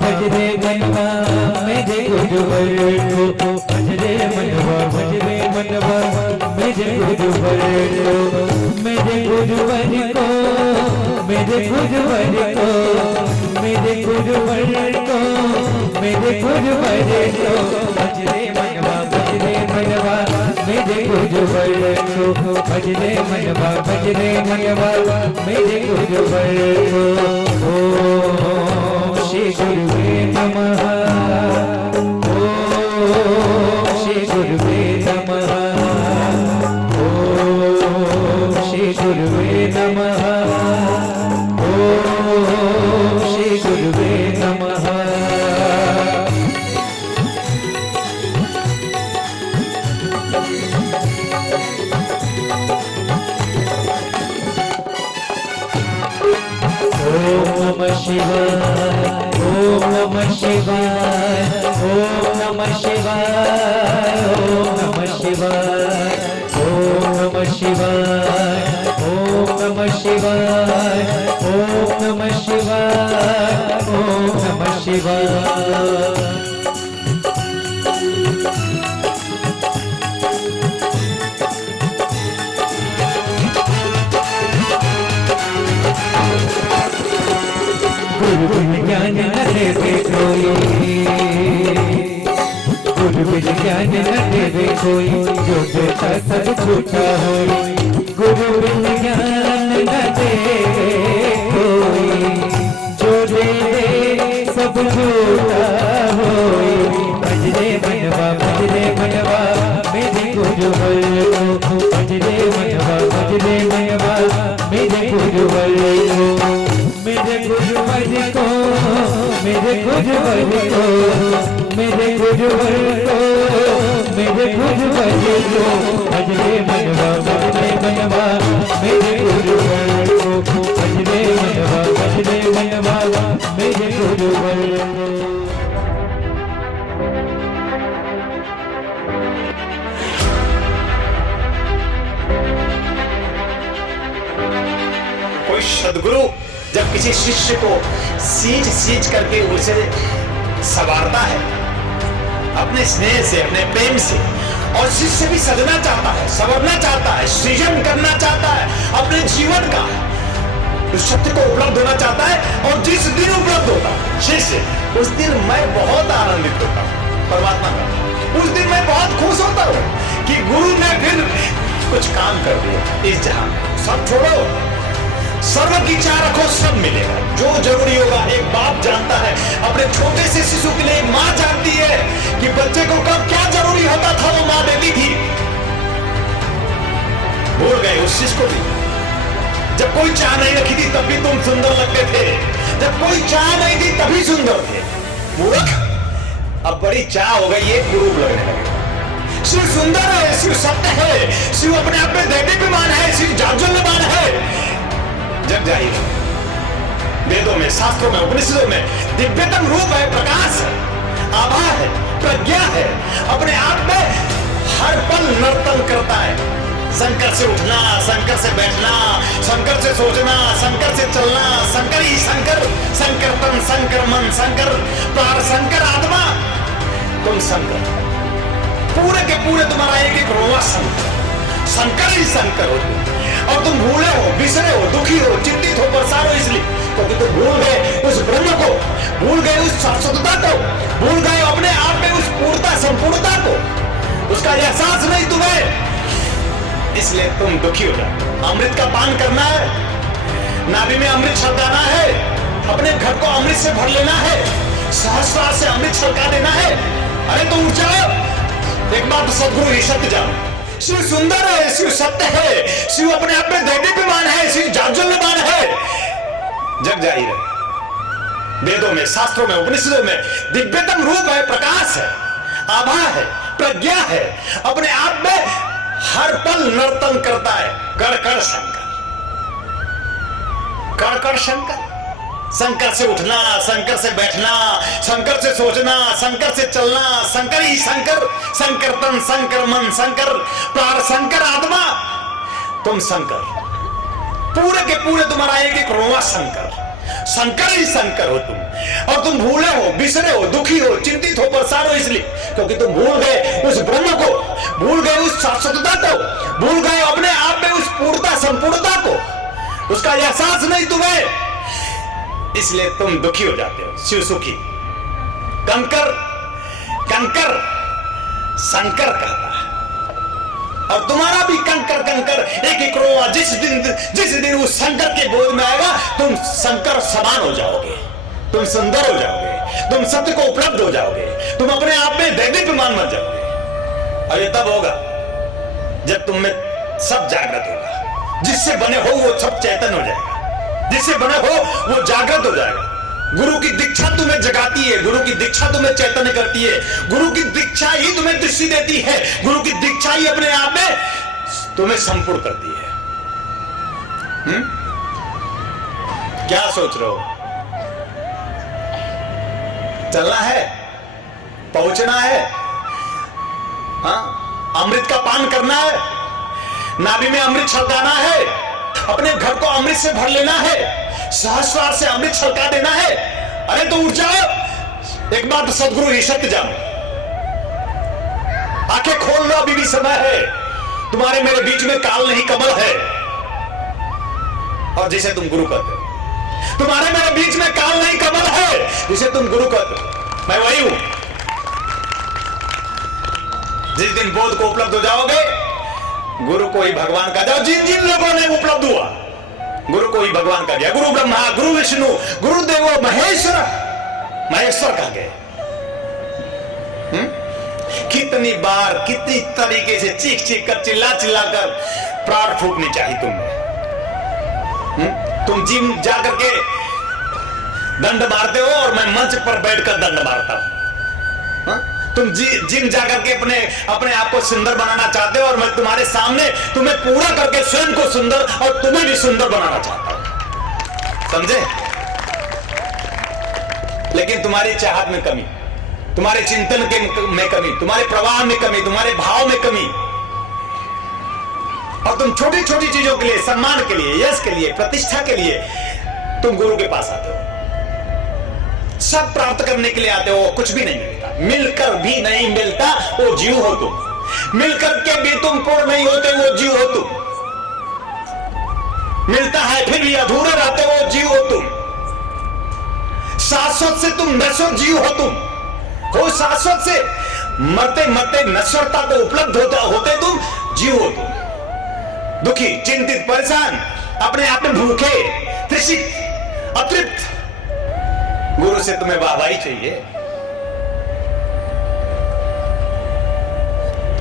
भज रे मनवा मेरे गुरुवर को, भज रे मनवा भज रे मनवा मेरे गुरुवर को, मेरे गुरुवर को, मेरे गुरुवर को, मेरे गुरुवर को, मेरे गुरुवर को, भज रे मनवा भज रे मनवा मेरे गुरुवर को, भज रे मनवा भज रे मनवा मेरे गुरुवर को। ओम श्री गुरुवे नमः, ओम श्री गुरुवे नमः, ओम श्री गुरुवे नमः, ओम श्री गुरुवे नमः। ओम नमः शिवाय, ओम नमः शिवाय, ओम नमः शिवाय, ओम नमः शिवाय, ओम नमः शिवाय, ओम नमः शिवाय, ओम नमः शिवाय, ओम नमः शिवाय। गुरु बिन ज्ञान न देवे कोई, गुरु बिन ज्ञान न देवे कोई, जो देता सब झूठा होई। गुरु बिन ज्ञान न देवे कोई, जो दे सब झूठा होई। भज रे मनवा भज रे मनवा मेरे गुरुवर को, भज रे मनवा भज रे मनवा मेरे गुरुवर को, मेरे गुरुवर को, मेरे गुरुवर को, मेरे गुरुवर को, मेरे गुरुवर को, भज रे मनवा भज रे मनवा मेरे गुरुवर को, भज रे मनवा भज रे मनवा मेरे गुरुवर को। कोई सद्गुरु जब किसी शिष्य को सींच सींच करके उसे संवारता है अपने स्नेह से, अपने प्रेम से, और शिष्य भी सजना चाहता है, संवरना चाहता है, सृजन करना चाहता है अपने जीवन का, उस सत्य को उपलब्ध होना चाहता है। और जिस दिन उपलब्ध होता है शिष्य, उस दिन मैं बहुत आनंदित होता हूँ परमात्मा का। उस दिन मैं बहुत खुश होता हूँ कि गुरु ने फिर कुछ काम कर दिया इस जहां में। सब छोड़ो, सर्व की इच्छा रखो, सब मिलेगा जो जरूरी होगा। एक बाप जानता है अपने छोटे से शिशु के लिए, माँ जानती है कि बच्चे को कब क्या जरूरी होता था, वो माँ देती थी। भूल गए उस शिशु को भी। जब कोई चाह नहीं रखी थी तब भी तुम सुंदर लगते थे, जब कोई चाह नहीं थी तभी सुंदर थे। मूर्ख, अब बड़ी चाह हो गई है, कुरूप लगने लगे। शिव सुंदर है, शिव सत्य है, शिव अपने आप में दैदीप्यमान है, शिव जाज्वल्यमान है। जग जाहिर है वेदों में, शास्त्रों में, उपनिषदों में दिव्यतम रूप है, प्रकाश है, आभा है, प्रज्ञा है। अपने आप में हर पल नर्तन करता है। शंकर से उठना, शंकर से बैठना, शंकर से सोचना, शंकर से चलना, शंकर ही शंकर, शंकर तन, शंकर मन, शंकर प्राण, शंकर आत्मा, तुम शंकर। पूरे के पूरे तुम्हारा एक एक रोआ शंकर, शंकर ही शंकर हो। और तुम भूले हो, बिसरे हो, दुखी हो, चिंतित हो, परेशान हो, इसलिए क्योंकि तुम भूल गए उस ब्रह्म को, भूल गए उस शाश्वतता को, भूल गए अपने आप में उस पूर्णता, संपूर्णता को। उसका एहसास नहीं तुम्हें, इसलिए तुम दुखी हो जाओ। अमृत का पान करना है, नाभि में अमृत छलकाना है, अपने घर को अमृत से भर लेना है, सहस्त्र से अमृत छलका देना है। अरे तुम उठ जाओ, एक बार तो सदगुरु ही सत्य जाओ। शिव सुंदर है, शिव सत्य है, शिव अपने आप में दैदीप्यमान है, शिव जाज्वल्यमान है। जग जाहिर है वेदों में, शास्त्रों में, उपनिषदों में दिव्यतम रूप है, प्रकाश है, आभा है, प्रज्ञा है। अपने आप में हर पल नर्तन करता है। कण कण शंकर, कण कण शंकर। शंकर से उठना, शंकर से बैठना, शंकर से सोचना, शंकर से चलना, शंकर ही शंकर, शंकर तन, शंकर मन, शंकर प्राण, शंकर आत्मा, तुम शंकर। पूरे के पूरे तुम्हारा एक एक रोआ शंकर, शंकर ही शंकर हो तुम। और तुम भूले हो, बिसरे हो, दुखी हो, चिंतित हो, परेशान हो इसलिए क्योंकि तुम भूल गए उस ब्रह्म को, भूल गए उस शाश्वतता को, भूल गए अपने आप में उस पूर्णता संपूर्णता को, उसका एहसास नहीं तुम्हें, इसलिए तुम दुखी हो जाते हो। शिव सुखी कंकर कंकर शंकर कहता है, और तुम्हारा भी कंकर कंकर एक एक रोआ जिस दिन उस शंकर के बोध में आएगा, तुम शंकर समान हो जाओगे, तुम सुंदर हो जाओगे, तुम सत्य को उपलब्ध हो जाओगे, तुम अपने आप में दैदिप्यमान बन जाओगे। और ये तब होगा जब तुम में सब जागृत होगा, जिससे बने हो वो सब चैतन्य हो जाएगा, जिससे बने हो वो जागृत हो जाएगा। गुरु की दीक्षा तुम्हें जगाती है, गुरु की दीक्षा तुम्हें चैतन्य करती है, गुरु की दीक्षा ही तुम्हें दृष्टि देती है, गुरु की दीक्षा ही अपने आप में तुम्हें संपूर्ण करती है। क्या सोच रहे हो? चलना है, पहुंचना है, हाँ, अमृत का पान करना है, नाभि में अमृत छलकाना है, अपने घर को अमृत से भर लेना है, सहस्रार से अमृत छलका देना है। अरे तो उठ जाओ, एक बार तो सदगुरु ही सत्य जानो, आंखें खोल लो, अभी भी समय है, तुम्हारे मेरे बीच में काल नहीं कमल है। और जिसे तुम गुरु कहते हो, तुम्हारे मेरे बीच में काल नहीं कमल है, जिसे तुम गुरु कहते हो, मैं वही हूं। जिस दिन बोध को उपलब्ध हो जाओगे, गुरु को ही भगवान का जाओ। जिन जिन लोगों ने उपलब्ध हुआ, गुरु को ही भगवान का गया, गुरु ब्रह्मा, गुरु विष्णु, गुरुदेवो महेश्वर, महेश्वर कहा गया। कितनी बार कितनी तरीके से चीख चीख कर, चिल्ला चिल्ला कर प्राण फूकनी चाहिए तुम्हें। तुम जिम जाकर के दंड मारते हो और मैं मंच पर बैठकर दंड मारता हूं। तुम जिम जाकर के अपने आप को सुंदर बनाना चाहते हो और मैं तुम्हारे सामने तुम्हें पूरा करके स्वयं को सुंदर और तुम्हें भी सुंदर बनाना चाहता हूं, समझे? लेकिन तुम्हारी चाहत में कमी, तुम्हारे चिंतन में कमी, तुम्हारे प्रवाह में कमी, तुम्हारे भाव में कमी, और तुम छोटी छोटी चीजों के लिए, सम्मान के लिए, यश के लिए, प्रतिष्ठा के लिए तुम गुरु के पास आते हो। सब प्राप्त करने के लिए आते हो, कुछ भी नहीं मिलता, मिलकर भी नहीं मिलता, वो जीव हो तुम। मिलकर के भी तुम पूर्ण नहीं होते, वो जीव हो तुम। मिलता है फिर भी अधूरे रहते, वो जीव हो तुम। शाश्वत से तुम नश्वर जीव हो तुम, हो शाश्वत से मरते मरते नश्वरता को उपलब्ध होते तुम जीव हो तुम। दुखी, चिंतित, परेशान, अपने आप में भूखे, तृषित, अतृप्त। गुरु से तुम्हें वाहवाही चाहिए,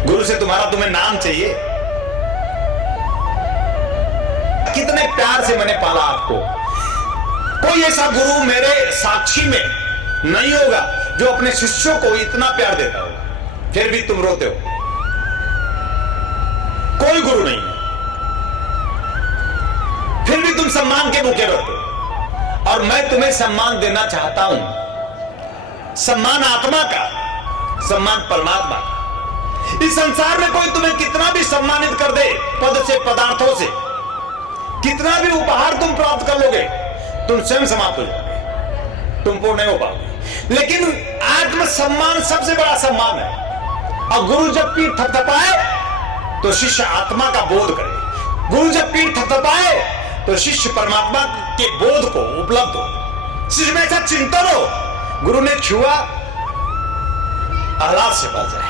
गुरु से तुम्हें नाम चाहिए। कितने प्यार से मैंने पाला आपको। कोई ऐसा गुरु मेरे साक्षी में नहीं होगा जो अपने शिष्यों को इतना प्यार देता हो, फिर भी तुम रोते हो। कोई गुरु नहीं है, फिर भी तुम सम्मान के भूखे रहते हो। और मैं तुम्हें सम्मान देना चाहता हूं, सम्मान आत्मा का, सम्मान परमात्मा का। इस संसार में कोई तुम्हें कितना भी सम्मानित कर दे, पद से, पदार्थों से, कितना भी उपहार तुम प्राप्त कर लोगे, तुम स्वयं समाप्त हो जाओगे, तुम पूर्ण नहीं हो पाओगे। लेकिन आत्म सम्मान सबसे बड़ा सम्मान है। और गुरु जब पीठ थपथपाए तो शिष्य आत्मा का बोध करे, गुरु जब पीठ थपथपाए तो शिष्य परमात्मा के बोध को उपलब्ध हो। शिष्य में ऐसा चिंतन हो, गुरु ने छुआ, आह्लाद से बच जाए।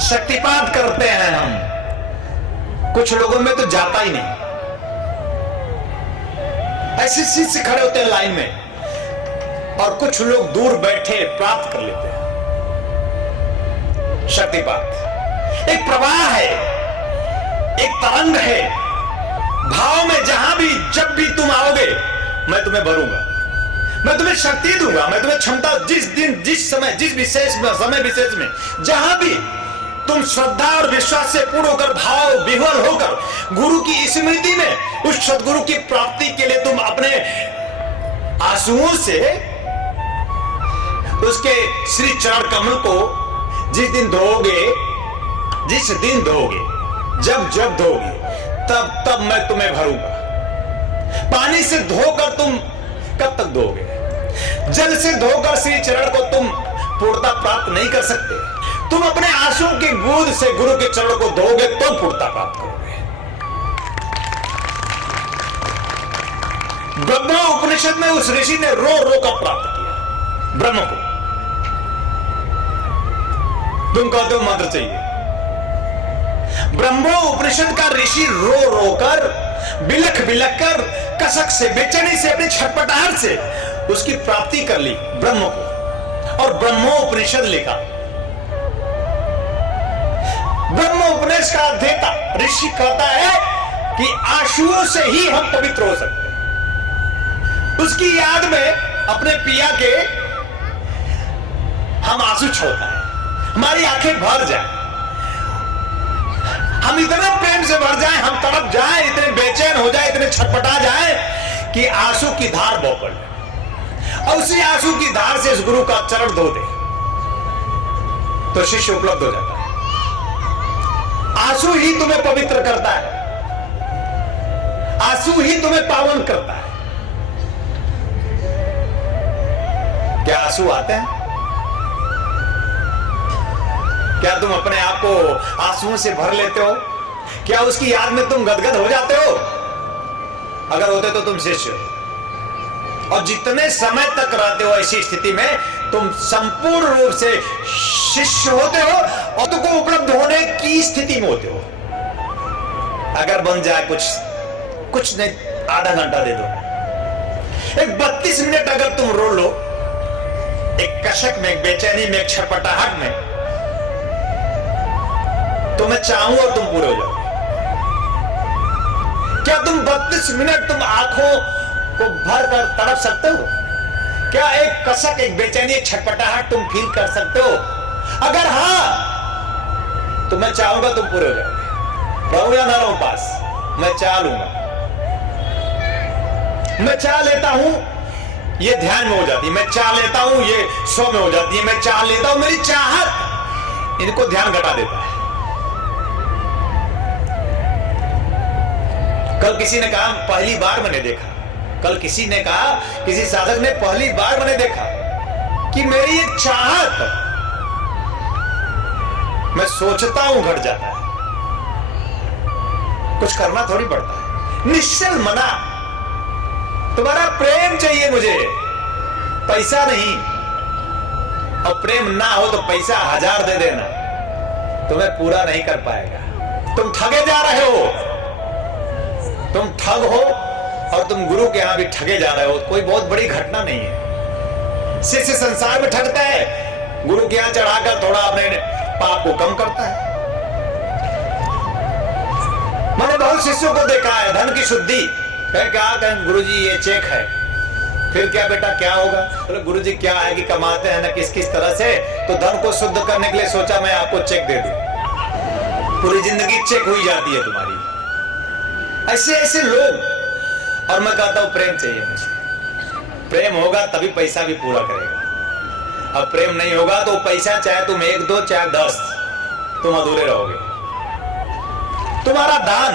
शक्तिपात करते हैं हम, कुछ लोगों में तो जाता ही नहीं। ऐसे शिष्य खड़े होते हैं लाइन में, और कुछ लोग दूर बैठे प्राप्त कर लेते हैं। शक्तिपात एक प्रवाह है, एक तरंग है। भाव में जहां भी, जब भी तुम आओगे, मैं तुम्हें भरूंगा, मैं तुम्हें शक्ति दूंगा, मैं तुम्हें क्षमता, जिस दिन, जिस समय, जिस विशेष समय विशेष में, जहां भी तुम श्रद्धा और विश्वास से पूर्ण होकर, भाव विह्वल होकर गुरु की स्मृति में, उस सदगुरु की प्राप्ति के लिए तुम अपने आंसुओं से उसके श्री चरण कमल को जिस दिन धोगे, जिस दिन धोगे, जब जब धोगे, तब तब मैं तुम्हें भरूंगा। पानी से धोकर तुम कब तक धोगे? जल से धोकर श्री चरण को तुम पूर्णता प्राप्त नहीं कर सकते। तुम अपने आंसुओं की बूंद से गुरु के चरण को धोगे तो पूर्णता प्राप्त करोगे। ब्रह्मा उपनिषद में उस ऋषि ने रो रो कर प्राप्त किया ब्रह्म को। तुम कहते हो मंत्र चाहिए। ब्रह्मो उपनिषद का ऋषि रो रो कर, बिलख बिलख कर, कसक से, बेचैनी से, अपनी छटपटाहट से उसकी प्राप्ति कर ली ब्रह्म को, और ब्रह्मो उपनिषद लिखा। ब्रह्म उपनिषद का अध्येता ऋषि कहता है कि आंसुओं से ही हम पवित्र हो सकते हैं। उसकी याद में अपने पिया के हम आंसू छोड़ता है, हमारी आंखें भर जाए, हम इतने प्रेम से भर जाएं, हम तड़प जाएं, इतने बेचैन हो जाएं, इतने छटपटा जाएं कि आंसू की धार बह पड़े, और उसी आंसू की धार से इस गुरु का चरण धो दे तो शिष्य उपलब्ध हो जाता है। आंसू ही तुम्हें पवित्र करता है, आंसू ही तुम्हें पावन करता है। क्या आंसू आते हैं? क्या तुम अपने आप को आंसुओं से भर लेते हो? क्या उसकी याद में तुम गदगद हो जाते हो? अगर होते तो तुम शिष्य हो, और जितने समय तक रहते हो ऐसी स्थिति में तुम संपूर्ण रूप से शिष्य होते हो और तुमको उपलब्ध होने की स्थिति में होते हो। अगर बन जाए कुछ नहीं, आधा घंटा दे दो, एक 32 मिनट अगर तुम रो लो, एक कशक में, एक बेचैनी में, एक छटपटाहट में, तो मैं चाहूं और तुम पूरे हो जाओ। क्या तुम 32 मिनट तुम आंखों को भर कर तड़प सकते हो? क्या एक कसक, एक बेचैनी, एक छटपटाहट तुम फील कर सकते हो? अगर हां तो मैं चाहूंगा तुम पूरे हो जाओ। रहूं या ना रहूं पास, मैं चाह लूंगा। मैं चाह लेता हूं, ये ध्यान में हो जाती है। मैं चाह लेता हूं, ये 100 में हो जाती है। मैं चाह लेता हूं, मेरी चाहत इनको ध्यान घटा देता है। कल किसी ने कहा पहली बार मैंने देखा, कल किसी ने कहा, किसी साधक ने पहली बार मैंने देखा कि मेरी एक चाहत मैं सोचता हूं घट जाता है। कुछ करना थोड़ी पड़ता है, निश्चल मना। तुम्हारा प्रेम चाहिए मुझे, पैसा नहीं। और प्रेम ना हो तो पैसा 1000 दे देना, तुम्हें पूरा नहीं कर पाएगा। तुम ठगे जा रहे हो, तुम ठग हो, और तुम गुरु के यहां भी ठगे जा रहे हो। कोई बहुत बड़ी घटना नहीं है। शिष्य संसार में ठगता है, गुरु के यहां चढ़ाकर थोड़ा अपने पाप को कम करता है। मैंने बहुत शिष्यों को देखा है, धन की शुद्धि क्या कहें, गुरुजी ये चेक है। फिर क्या बेटा, क्या होगा? बोले गुरुजी क्या है कि कमाते हैं ना किस किस तरह से, तो धन को शुद्ध करने के लिए सोचा मैं आपको चेक दे दूं। पूरी जिंदगी चेक हुई जाती है तुम्हारी। ऐसे ऐसे लोग। और मैं कहता हूं प्रेम चाहिए मुझे। प्रेम होगा तभी पैसा भी पूरा करेगा। अब प्रेम नहीं होगा तो पैसा चाहे तुम 1 2 चाहे 10, तुम अधूरे रहोगे। तुम्हारा दान,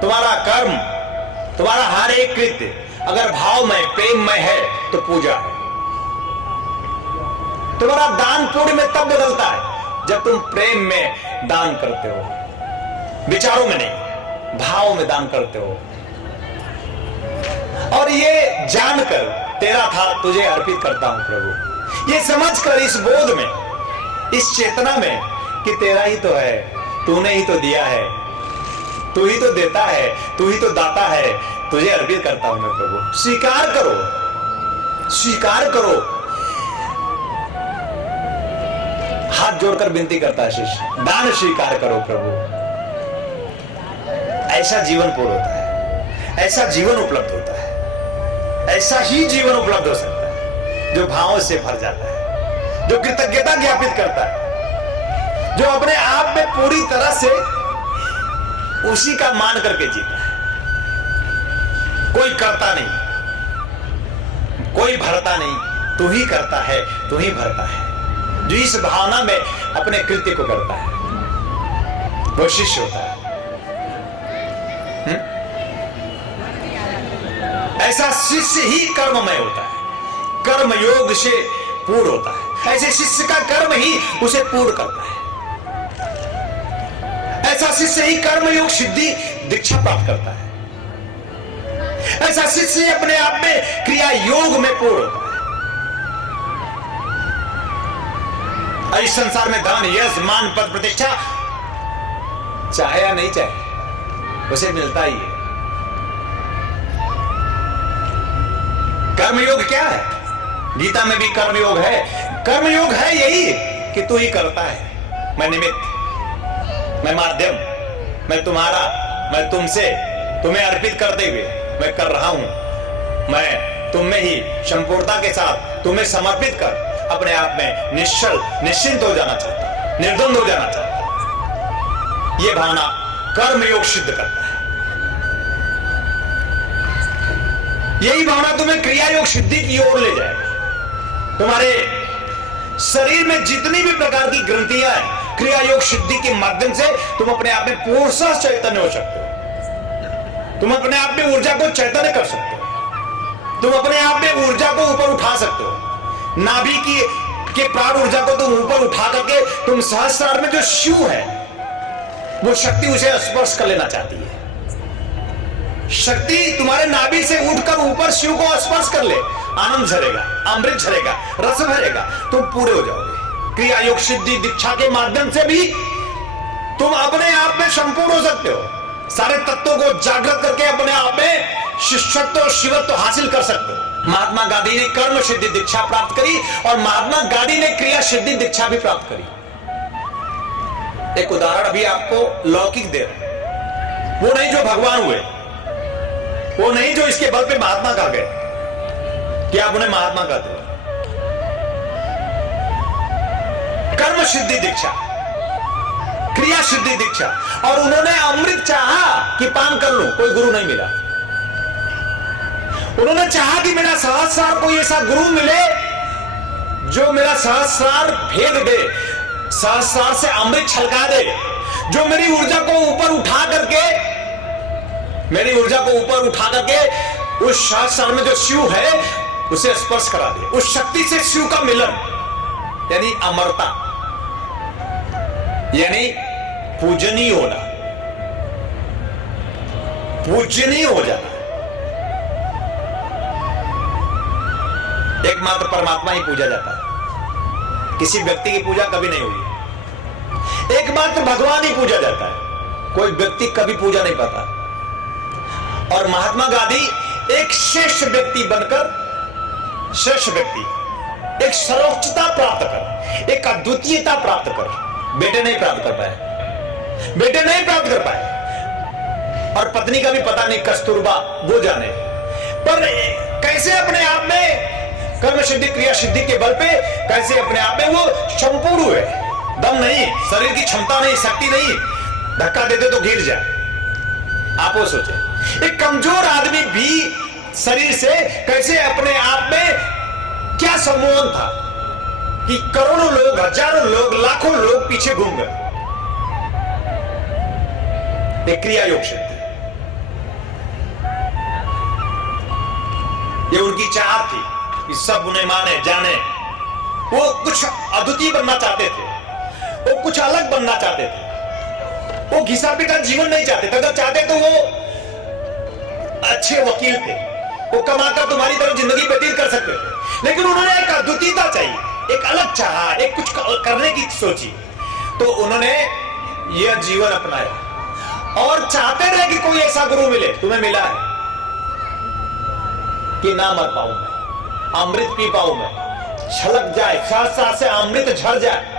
तुम्हारा कर्म, तुम्हारा हर एक कृत्य अगर भाव में, प्रेम में है तो पूजा है। तुम्हारा दान पुण्य में तब बदलता है जब तुम प्रेम में दान करते हो, विचारों में नहीं, भाव में दान करते हो। और ये जानकर तेरा था तुझे अर्पित करता हूं प्रभु, ये समझकर, इस बोध में, इस चेतना में कि तेरा ही तो है, तूने ही तो दिया है, तू ही तो देता है, तू ही तो दाता है, तुझे अर्पित करता हूं मैं प्रभु। स्वीकार करो, स्वीकार करो। हाथ जोड़कर विनती करता है शिष्य, दान स्वीकार करो प्रभु। ऐसा जीवन पूर्ण होता है, ऐसा जीवन उपलब्ध होता है, ऐसा ही जीवन उपलब्ध हो सकता है जो भावों से भर जाता है, जो कृतज्ञता ज्ञापित करता है, जो अपने आप में पूरी तरह से उसी का मान करके जीता है। कोई करता नहीं, कोई भरता नहीं, तू ही करता है, तू ही भरता है। जो इस भावना में अपने कृत्य को करता वो शिष्य होता है। ऐसा शिष्य ही कर्ममय होता है, कर्म योग से पूर्ण होता है। ऐसे शिष्य का कर्म ही उसे पूर्ण करता है। ऐसा शिष्य ही कर्म योग सिद्धि दीक्षा प्राप्त करता है। ऐसा शिष्य अपने आप में क्रिया योग में पूर्ण होता है। इस संसार में धन यश मान पद प्रतिष्ठा चाहे या नहीं चाहे उसे मिलता ही है। कर्मयोग क्या है? गीता में भी कर्मयोग है। कर्मयोग है यही कि तू ही करता है, मैं निमित्त, मैं माध्यम, मैं तुम्हारा, मैं तुमसे तुम्हें अर्पित करते हुए मैं कर रहा हूं। मैं तुम में ही संपूर्णता के साथ तुम्हें समर्पित कर अपने आप में निश्चल निश्चिंत हो जाना चाहता, निर्द्वंद हो जाना चाहता। यह भावना कर्मयोग सिद्ध करता है। यही भावना तुम्हें क्रिया योग सिद्धि की ओर ले जाएगा। तुम्हारे शरीर में जितनी भी प्रकार की ग्रंथियां हैं, क्रिया योग सिद्धि के माध्यम से तुम अपने आप में पूर्ण चैतन्य हो सकते हो। तुम अपने आप में ऊर्जा को चैतन्य कर सकते हो। तुम अपने आप में ऊर्जा को ऊपर उठा सकते हो। नाभि के प्राण ऊर्जा को तुम ऊपर उठा करके तुम सहस्रार में जो शिव है वो शक्ति उसे स्पर्श कर लेना चाहती है। शक्ति तुम्हारे नाभि से उठकर ऊपर शिव को स्पर्श कर ले, आनंद झरेगा, अमृत झरेगा, रस भरेगा, तुम पूरे हो जाओगे। क्रिया योग सिद्धि दीक्षा के माध्यम से भी तुम अपने आप में संपूर्ण हो सकते हो। सारे तत्वों को जागृत करके अपने आप में शिष्यत्व और शिवत्व हासिल कर सकते हो। महात्मा गांधी ने कर्म सिद्धि दीक्षा प्राप्त करी और महात्मा गांधी ने क्रिया सिद्धि दीक्षा भी प्राप्त करी। एक उदाहरण अभी आपको लौकिक दे रहे, वो नहीं जो भगवान हुए, वो नहीं जो इसके बल पे महात्मा कहा गए कि आप उन्हें महात्मा कहते हो। कर्म सिद्धि दीक्षा, क्रिया सिद्धि दीक्षा, और उन्होंने अमृत चाहा कि पान कर लूं, कोई गुरु नहीं मिला। उन्होंने चाहा कि मेरा सहस्रार कोई ऐसा गुरु मिले जो मेरा सहस्रार भेद दे, सहस्रार से अमृत छलका दे, जो मेरी ऊर्जा को ऊपर उठा करके उस सहस्रार में जो शिव है उसे स्पर्श करा दे, उस शक्ति से शिव का मिलन, यानी अमरता, यानी पूजनीय होना, पूजनीय हो जाना। एकमात्र परमात्मा ही पूजा जाता है, किसी व्यक्ति की पूजा कभी नहीं होगी। एकमात्र भगवान ही पूजा जाता है, कोई व्यक्ति कभी पूजा नहीं पाता। और महात्मा गांधी एक श्रेष्ठ व्यक्ति बनकर, श्रेष्ठ व्यक्ति, एक सर्वोच्चता प्राप्त कर, एक अद्वितीयता प्राप्त कर, बेटे नहीं प्राप्त कर पाए, बेटे नहीं प्राप्त कर पाए, और पत्नी का भी पता नहीं, कस्तूरबा वो जाने। पर कैसे अपने आप में कर्म सिद्धि क्रिया सिद्धि के बल पे कैसे अपने आप में वो संपूर्ण हुए। दम नहीं, शरीर की क्षमता नहीं, शक्ति नहीं, धक्का देते तो गिर जाए। आप वो सोचे, एक कमजोर आदमी भी शरीर से कैसे अपने आप में क्या सम्मोहन था कि करोड़ों लोग, हजारों लोग, लाखों लोग पीछे घूम गए। एक क्रिया योग सिद्धि, ये उनकी चाहत थी कि सब उन्हें माने जाने। वो कुछ अद्वितीय बनना चाहते थे, वो कुछ अलग बनना चाहते थे, वो घिसा पिटा जीवन नहीं चाहते थे। अगर चाहते तो वो अच्छे वकील थे, वो कमाकर तुम्हारी तरफ जिंदगी व्यतीत कर सकते थे, लेकिन उन्होंने एक अद्वितीयता चाहिए, एक अलग चाहा, एक कुछ करने की सोची, तो उन्होंने यह जीवन अपनाया और चाहते रहे कि कोई ऐसा गुरु मिले। तुम्हें मिला है कि ना मर पाऊं मैं, अमृत पी पाऊं मैं, छलक जाए, सहस्रार से अमृत झड़ जाए।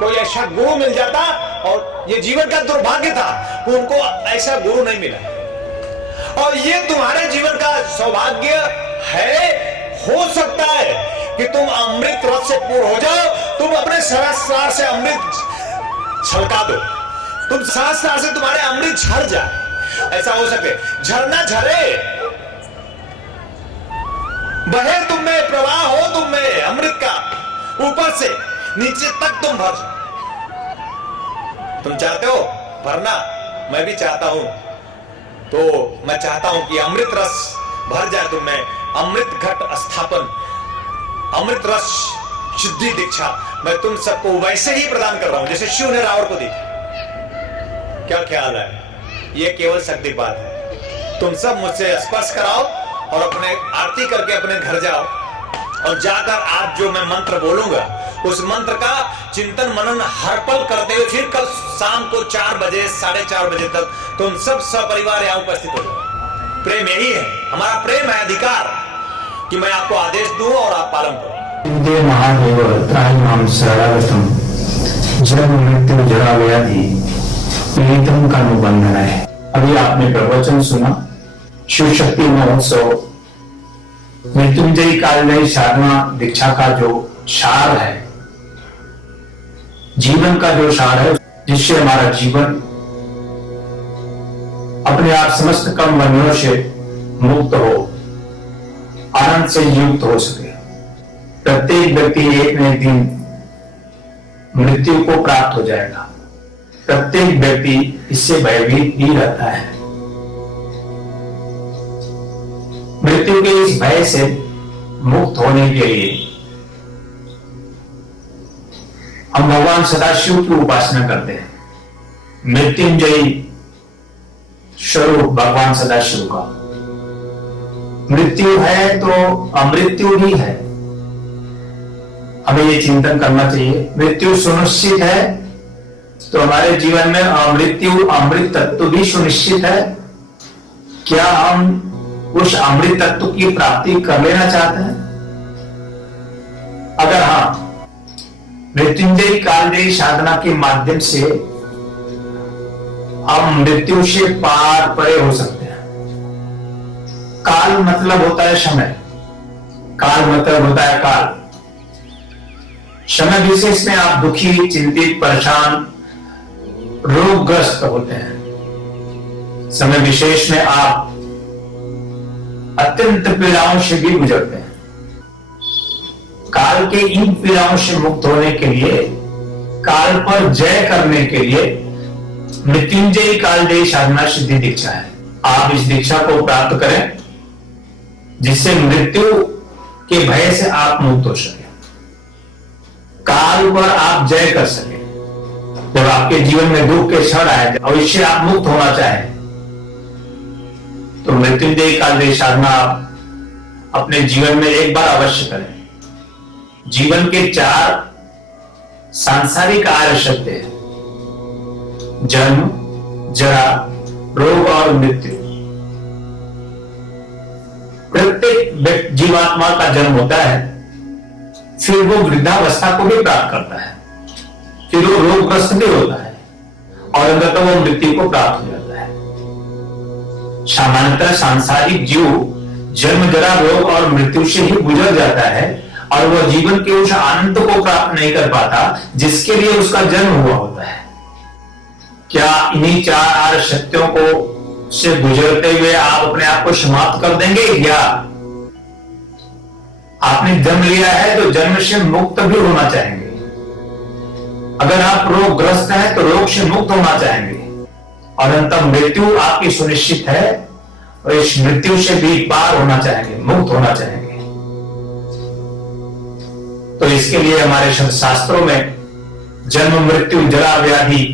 कोई ऐसा गुरु मिल जाता, और ये जीवन का दुर्भाग्य था कि उनको ऐसा गुरु नहीं मिला। और ये तुम्हारे जीवन का सौभाग्य है, हो सकता है कि तुम अमृत रस से पूर्ण हो जाओ, तुम अपने सहस्रार से अमृत छलका दो, तुम सहस्रार से तुम्हारे अमृत झड़ जाए। ऐसा हो सके, झरना झरे, बहे तुम में, प्रवाह हो तुम में अमृत का, ऊपर से नीचे तक तुम भर। तुम चाहते हो भरना, मैं भी चाहता हूं। तो मैं चाहता हूं कि अमृत रस भर जाए तुम में अमृत घट स्थापन, अमृत रस शुद्धि दीक्षा मैं तुम सबको वैसे ही प्रदान कर रहा हूं जैसे शिव ने रावण को दी। क्या ख्याल है? यह केवल शक्ति बात है। तुम सब मुझसे स्पर्श कराओ और अपने आरती करके अपने घर जाओ और जाकर आज जो मैं मंत्र बोलूंगा उस मंत्र का चिंतन मनन हर पल करते हुए फिर कल शाम को 4 बजे 4:30 बजे तक तुम सब सपरिवार यहां उपस्थित हो जाओ। प्रेम यही है, हमारा प्रेम है अधिकार कि मैं आपको आदेश दूं और आप पालन करो। देव महादेव त्राहिमाम शरणागतम जन्म मृत्यु जरा व्याधि पीड़ितम का अनुबंधन है। अभी आपने प्रवचन सुना शिव शक्ति महोत्सव मृत्युंजयी कालमयी साधना दीक्षा का जो सार है, जीवन का जो सार है, जिससे हमारा जीवन अपने आप समस्त कर्म बंधनों से मुक्त हो, आनंद से युक्त हो सके। प्रत्येक व्यक्ति एक न एक दिन मृत्यु को प्राप्त हो जाएगा। प्रत्येक व्यक्ति इससे भयभीत ही रहता है। मृत्यु के इस भय से मुक्त होने के लिए हम भगवान सदाशिव की उपासना करते हैं। मृत्युंजयी स्वरूप भगवान सदाशिव का। मृत्यु है तो अमृत्यु भी है, हमें ये चिंतन करना चाहिए। मृत्यु सुनिश्चित है तो हमारे जीवन में अमृत्यु अमृत तत्व भी सुनिश्चित है। क्या हम उस अमृत तत्व की प्राप्ति कर लेना चाहते हैं? अगर हाँ, मृत्युंजयी कालजयी साधना के माध्यम से हम मृत्यु से पार परे हो सकते हैं। काल मतलब होता है समय, काल मतलब होता है काल। समय विशेष में आप दुखी, चिंतित, परेशान, रोगग्रस्त होते हैं। समय विशेष में आप अत्यंत पीड़ाओं से भी गुजरते हैं। काल के इन पीड़ाओं से मुक्त होने के लिए, काल पर जय करने के लिए मृत्युंजयी कालजयी साधना सिद्धि दीक्षा है। आप इस दीक्षा को प्राप्त करें जिससे मृत्यु के भय से आप मुक्त हो सके, काल पर आप जय कर सके। जब आपके जीवन में दुख के क्षण आए और इससे आप मुक्त होना चाहें तो मृत्युंजयी कालजयी साधना आप अपने जीवन में एक बार अवश्य करें। जीवन के 4 सांसारिक आर्य सत्य है: जन्म, जरा, रोग और मृत्यु। प्रत्येक जीवात्मा का जन्म होता है, फिर वो वृद्धावस्था को भी प्राप्त करता है, फिर वो रोगग्रस्त भी होता है और अंततः वो मृत्यु को प्राप्त हो जाता है। सामान्यतः सांसारिक जीव जन्म, जरा, रोग और मृत्यु से ही गुजर जाता है और वह जीवन के उस आनंद को प्राप्त नहीं कर पाता जिसके लिए उसका जन्म हुआ होता है। क्या इन्हीं 4 आर्य सत्यों को से गुजरते हुए आप अपने आप को समाप्त कर देंगे? या आपने जन्म लिया है तो जन्म से मुक्त भी होना चाहेंगे? अगर आप रोगग्रस्त हैं तो रोग से मुक्त होना चाहेंगे और अंततः मृत्यु आपकी सुनिश्चित है और इस मृत्यु से भी पार होना चाहेंगे, मुक्त होना चाहेंगे। तो इसके लिए हमारे शास्त्रों में जन्म, मृत्यु, जरा, व्याधि,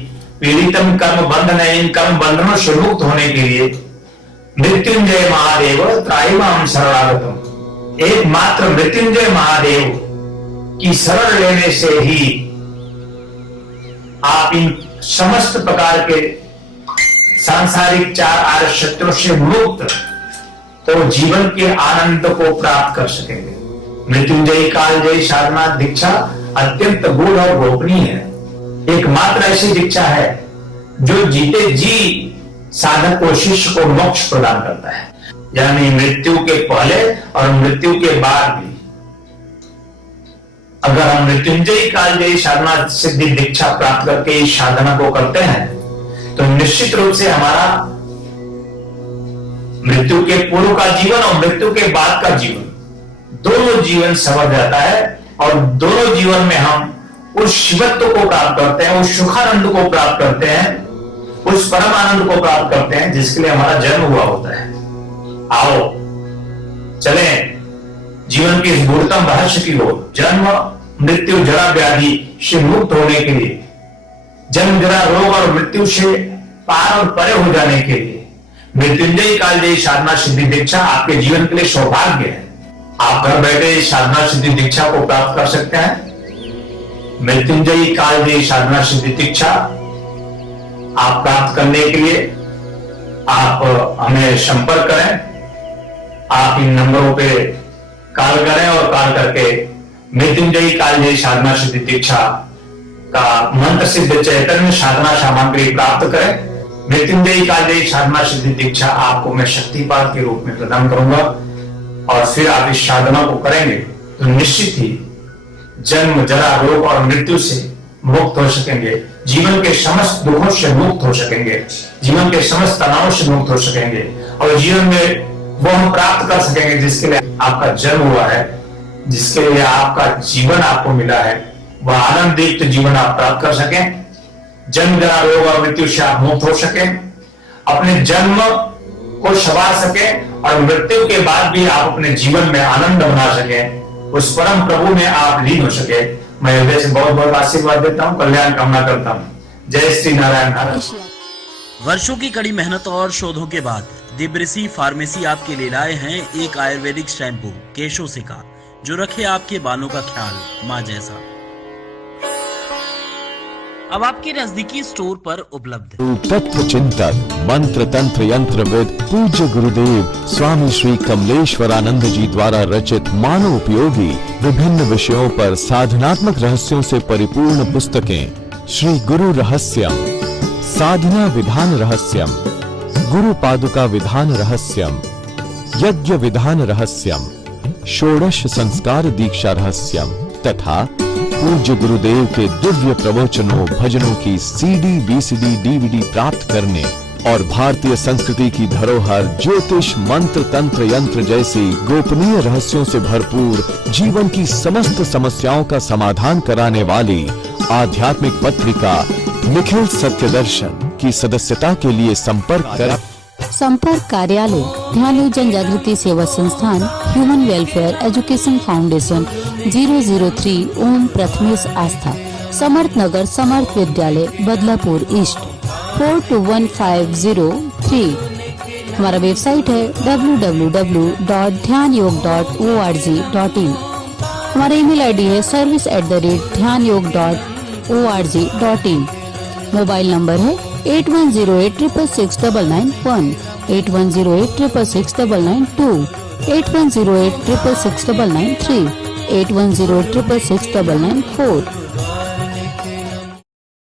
पीड़ितम कर्म बंधन, इन कर्म बंधनों से मुक्त होने के लिए मृत्युंजय महादेव त्राहिमाम शरणागतम, एकमात्र मृत्युंजय महादेव की शरण लेने से ही आप इन समस्त प्रकार के सांसारिक 4 आर्य सत्यों से मुक्त तो जीवन के आनंद को प्राप्त कर सकेंगे। मृत्युंजयी कालजयी साधना दीक्षा अत्यंत गूढ़ और गोपनीय है। एकमात्र ऐसी दीक्षा है जो जीते जी साधक को, शिष्य को मोक्ष प्रदान करता है, यानी मृत्यु के पहले और मृत्यु के बाद भी। अगर हम मृत्युंजयी कालजयी साधना सिद्धि दीक्षा प्राप्त करके इस साधना को करते हैं तो निश्चित रूप से हमारा मृत्यु के पूर्व का जीवन और मृत्यु के बाद का जीवन, दोनों जीवन संवर जाता है और दोनों जीवन में हम उस शिवत्व को प्राप्त करते हैं, उस सुखानंद को प्राप्त करते हैं, उस परम आनंद को प्राप्त करते हैं जिसके लिए हमारा जन्म हुआ होता है। आओ चले जीवन के इस गुरुतम रहस्य की ओर, जन्म मृत्यु जरा व्याधि से मुक्त होने के लिए, जन्म जरा रोग और मृत्यु से पार और परे हो जाने के लिए मृत्युंजयी कालजयी साधना सिद्धि दीक्षा आपके जीवन के लिए सौभाग्य है। आप घर बैठे इस साधना सिद्धि दीक्षा को प्राप्त कर सकते हैं। मृत्युंजयी कालजयी साधना सिद्धि दीक्षा आप प्राप्त करने के लिए आप हमें संपर्क करें। आप इन नंबरों पे कॉल करें और कॉल करके मृत्युंजयी कालजयी साधना सिद्धि दीक्षा का मंत्र सिद्ध चैतन्य साधना सामग्री प्राप्त करें। मृत्युंजयी कालजयी साधना सिद्धि दीक्षा आपको मैं शक्तिपात के रूप में प्रदान करूंगा और फिर आप इस साधना को करेंगे तो निश्चित ही जन्म जरा रोग और मृत्यु से मुक्त हो सकेंगे, जीवन के समस्त दुखों से मुक्त हो सकेंगे, जीवन के समस्त तनाव से मुक्त हो सकेंगे और जीवन में वो हम प्राप्त कर सकेंगे जिसके लिए आपका जन्म हुआ है, जिसके लिए आपका जीवन आपको मिला है, वह आनंदयुक्त जीवन आप प्राप्त कर सकें। जन्म जरा रोग और मृत्यु से आप मुक्त हो सके, अपने जन्म को संवार सके और मृत्यु के बाद भी आप अपने जीवन में आनंद बना सके, उस परम प्रभु में आप लीन हो सके। मैं हृदय से बहुत बहुत आशीर्वाद देता हूँ, कल्याण कामना करता हूँ। जय श्री नारायण नारायण। वर्षों की कड़ी मेहनत और शोधों के बाद दिब्रिसी फार्मेसी आपके लिए लाए हैं एक आयुर्वेदिक शैम्पू केशो से का, जो रखे आपके बालों का ख्याल माँ जैसा। अब आपके नजदीकी स्टोर पर उपलब्ध है। तत्व चिंतक मंत्र तंत्र यंत्रविद पूज्य गुरुदेव स्वामी श्री कमलेश्वरानंद जी द्वारा रचित मानव उपयोगी विभिन्न विषयों पर साधनात्मक रहस्यों से परिपूर्ण पुस्तकें श्री गुरु रहस्यम, साधना विधान रहस्यम, गुरु पादुका विधान रहस्यम, यज्ञ विधान रहस्यम, षोडश संस्कार दीक्षा रहस्यम तथा पूज्य गुरुदेव के दिव्य प्रवचनों भजनों की सीडी वीसीडी डीवीडी प्राप्त करने और भारतीय संस्कृति की धरोहर ज्योतिष मंत्र तंत्र यंत्र जैसी गोपनीय रहस्यों से भरपूर जीवन की समस्त समस्याओं का समाधान कराने वाली आध्यात्मिक पत्रिका निखिल सत्य दर्शन की सदस्यता के लिए संपर्क करें। संपर्क कार्यालय ध्यान योग जन जागृति सेवा संस्थान ह्यूमन वेलफेयर एजुकेशन फाउंडेशन 003 ओम प्रथमेश आस्था समर्थ नगर समर्थ विद्यालय बदलापुर ईस्ट 421503। हमारा वेबसाइट है www.dhyanयोग.org.in। हमारा ईमेल आईडी है service@dhyanयोग.org.in। मोबाइल नंबर है 8108666991, 8108666992, 8108666993, 8108666994।